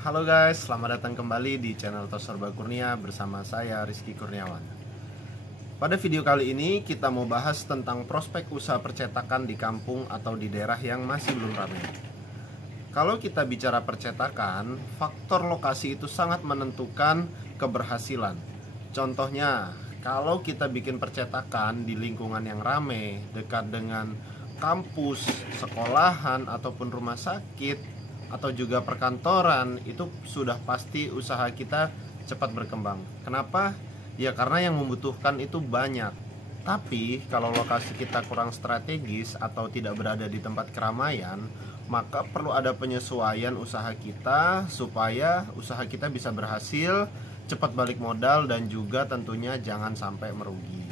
Halo guys, selamat datang kembali di channel Tos Serba Kurnia bersama saya Rizky Kurniawan. Pada video kali ini kita mau bahas tentang prospek usaha percetakan di kampung atau di daerah yang masih belum ramai. Kalau kita bicara percetakan, faktor lokasi itu sangat menentukan keberhasilan. Contohnya, kalau kita bikin percetakan di lingkungan yang ramai, dekat dengan kampus, sekolahan, ataupun rumah sakit, atau juga perkantoran, itu sudah pasti usaha kita cepat berkembang. Kenapa? Ya karena yang membutuhkan itu banyak. Tapi kalau lokasi kita kurang strategis atau tidak berada di tempat keramaian, maka perlu ada penyesuaian usaha kita supaya usaha kita bisa berhasil, cepat balik modal, dan juga tentunya jangan sampai merugi.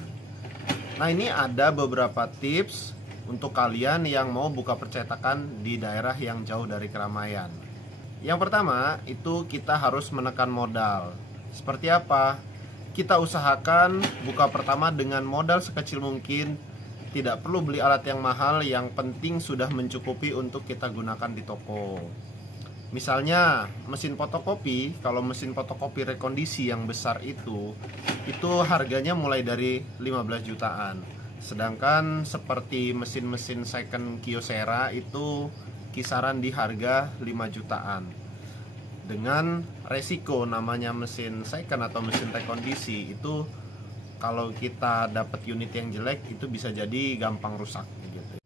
Nah, ini ada beberapa tips untuk kalian yang mau buka percetakan di daerah yang jauh dari keramaian. Yang pertama, itu kita harus menekan modal. Seperti apa? Kita usahakan buka pertama dengan modal sekecil mungkin. Tidak perlu beli alat yang mahal, yang penting sudah mencukupi untuk kita gunakan di toko. Misalnya, mesin fotokopi, kalau mesin fotokopi rekondisi yang besar itu harganya mulai dari 15 jutaan. Sedangkan seperti mesin-mesin second Kyocera itu kisaran di harga 5 jutaan. Dengan resiko namanya mesin second atau mesin rekondisi itu, kalau kita dapat unit yang jelek itu bisa jadi gampang rusak gitu.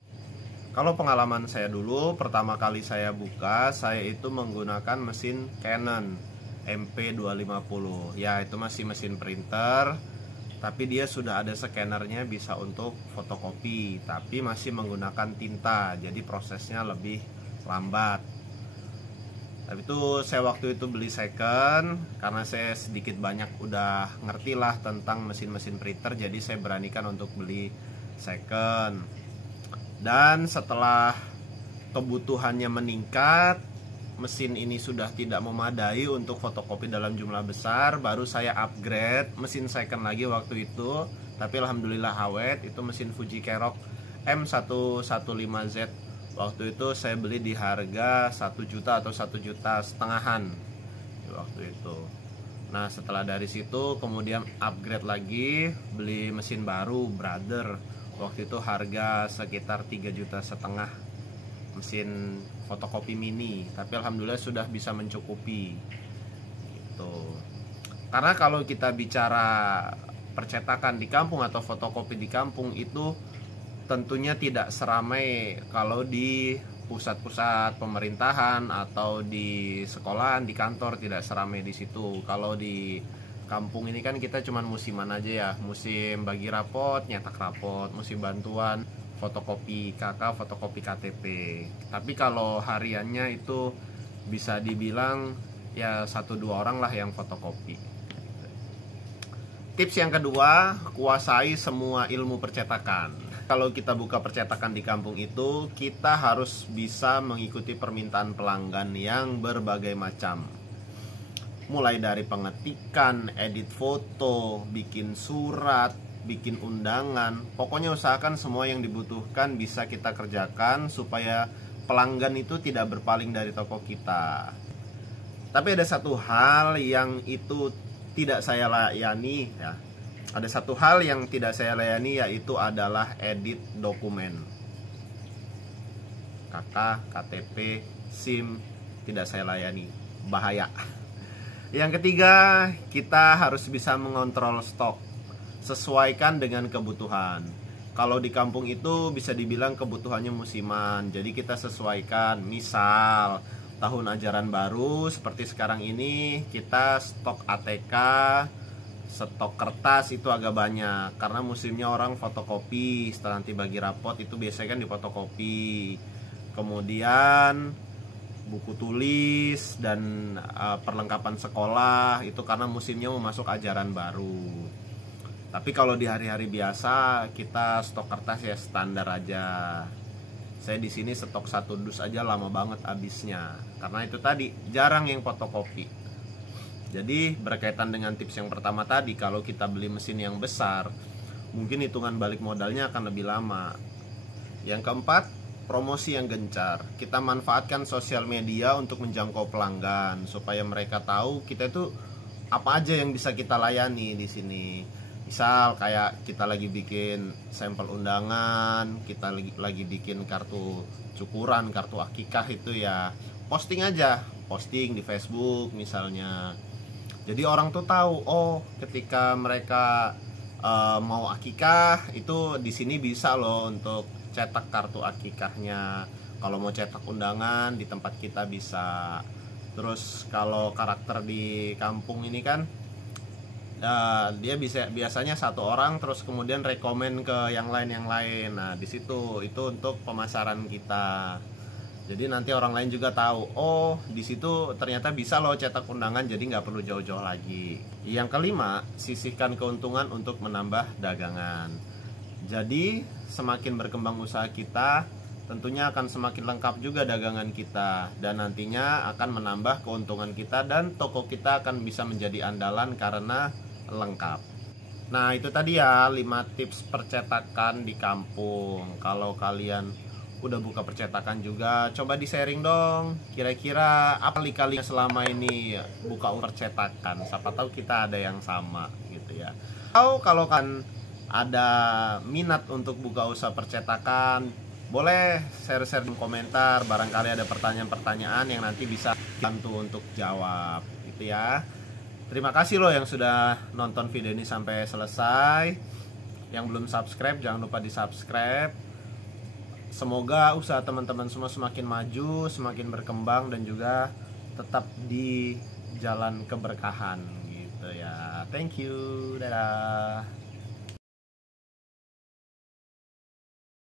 Kalau pengalaman saya dulu, pertama kali saya buka, saya itu menggunakan mesin Canon MP250. Ya, itu masih mesin printer, tapi dia sudah ada scannernya, bisa untuk fotokopi, tapi masih menggunakan tinta, jadi prosesnya lebih lambat. Tapi itu saya waktu itu beli second, karena saya sedikit banyak udah ngerti lah tentang mesin-mesin printer, jadi saya beranikan untuk beli second. Dan setelah kebutuhannya meningkat, mesin ini sudah tidak memadai untuk fotokopi dalam jumlah besar, baru saya upgrade mesin second lagi waktu itu. Tapi alhamdulillah awet, itu mesin Fuji Kerok M115Z. Waktu itu saya beli di harga 1 juta atau 1,5 juta waktu itu. Nah, setelah dari situ kemudian upgrade lagi, beli mesin baru Brother. Waktu itu harga sekitar 3,5 juta, mesin fotokopi mini, tapi alhamdulillah sudah bisa mencukupi gitu. Karena kalau kita bicara percetakan di kampung atau fotokopi di kampung itu tentunya tidak seramai kalau di pusat-pusat pemerintahan atau di sekolahan, di kantor, tidak seramai di situ. Kalau di kampung ini kan kita cuman musiman aja ya, musim bagi rapot, nyetak rapot, musim bantuan fotokopi KK, fotokopi KTP. Tapi kalau hariannya itu bisa dibilang ya 1-2 orang lah yang fotokopi. Tips yang kedua, kuasai semua ilmu percetakan. Kalau kita buka percetakan di kampung itu, kita harus bisa mengikuti permintaan pelanggan yang berbagai macam. Mulai dari pengetikan, edit foto, bikin surat, bikin undangan, pokoknya usahakan semua yang dibutuhkan bisa kita kerjakan supaya pelanggan itu tidak berpaling dari toko kita. Tapi ada satu hal yang itu tidak saya layani ya. Ada satu hal yang tidak saya layani, yaitu adalah edit dokumen. KK, KTP, SIM tidak saya layani. Bahaya. Yang ketiga, kita harus bisa mengontrol stok. Sesuaikan dengan kebutuhan. Kalau di kampung itu bisa dibilang kebutuhannya musiman, jadi kita sesuaikan. Misal tahun ajaran baru seperti sekarang ini, kita stok ATK, stok kertas itu agak banyak karena musimnya orang fotokopi. Setelah nanti bagi rapot itu biasanya kan di fotokopi. Kemudian buku tulis dan perlengkapan sekolah itu karena musimnya mau masuk ajaran baru. Tapi kalau di hari-hari biasa kita stok kertas ya standar aja. Saya di sini stok 1 dus aja lama banget habisnya. Karena itu tadi jarang yang fotokopi. Jadi berkaitan dengan tips yang pertama tadi, kalau kita beli mesin yang besar, mungkin hitungan balik modalnya akan lebih lama. Yang keempat, promosi yang gencar. Kita manfaatkan sosial media untuk menjangkau pelanggan supaya mereka tahu kita itu apa aja yang bisa kita layani di sini. Misal kayak kita lagi bikin sampel undangan, kita lagi bikin kartu cukuran, kartu akikah, itu ya posting aja, posting di Facebook misalnya. Jadi orang tuh tahu, oh ketika mereka mau akikah itu di sini bisa loh untuk cetak kartu akikahnya. Kalau mau cetak undangan di tempat kita bisa. Terus kalau karakter di kampung ini kan dia biasanya satu orang terus kemudian rekomen ke yang lain. Nah di situ itu untuk pemasaran kita. Jadi nanti orang lain juga tahu, oh di situ ternyata bisa loh cetak undangan, jadi nggak perlu jauh-jauh lagi. Yang kelima, sisihkan keuntungan untuk menambah dagangan. Jadi semakin berkembang usaha kita, tentunya akan semakin lengkap juga dagangan kita, dan nantinya akan menambah keuntungan kita dan toko kita akan bisa menjadi andalan karena lengkap. Nah itu tadi ya 5 tips percetakan di kampung. Kalau kalian udah buka percetakan juga, coba di sharing dong, kira-kira apa kali-kalinya selama ini buka percetakan, siapa tahu kita ada yang sama gitu ya. Atau kalau kan ada minat untuk buka usaha percetakan, boleh share-share di komentar, barangkali ada pertanyaan-pertanyaan yang nanti bisa bantu untuk jawab gitu ya. Terima kasih loh yang sudah nonton video ini sampai selesai. Yang belum subscribe jangan lupa di subscribe. Semoga usaha teman-teman semua semakin maju, semakin berkembang, dan juga tetap di jalan keberkahan gitu ya. Thank you, dadah.